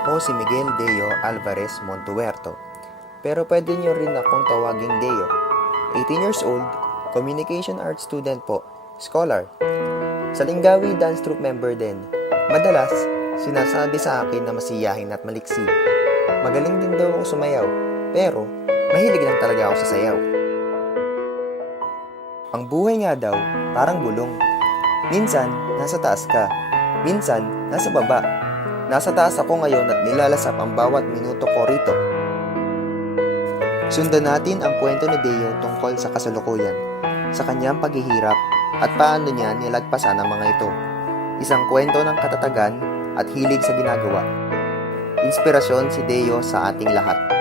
Ako si Miguel Deo Alvarez Montuerto, pero pwede niyo rin akong tawaging Deo. 18 years old, communication arts student po, scholar. Sa Lingawi dance troupe member din. Madalas, sinasabi sa akin na masiyahin at maliksi. Magaling din daw ako sumayaw, pero mahilig lang talaga ako sa sayaw. Ang buhay nga daw, parang gulong. Minsan, nasa taas ka. Minsan, nasa baba. Nasa taas ako ngayon at nilalasap ang bawat minuto ko rito. Sundan natin ang kwento ni Deo tungkol sa kasalukuyan, sa kanyang paghihirap at paano niya nilagpasan ang mga ito. Isang kwento ng katatagan at hilig sa ginagawa. Inspirasyon si Deo sa ating lahat.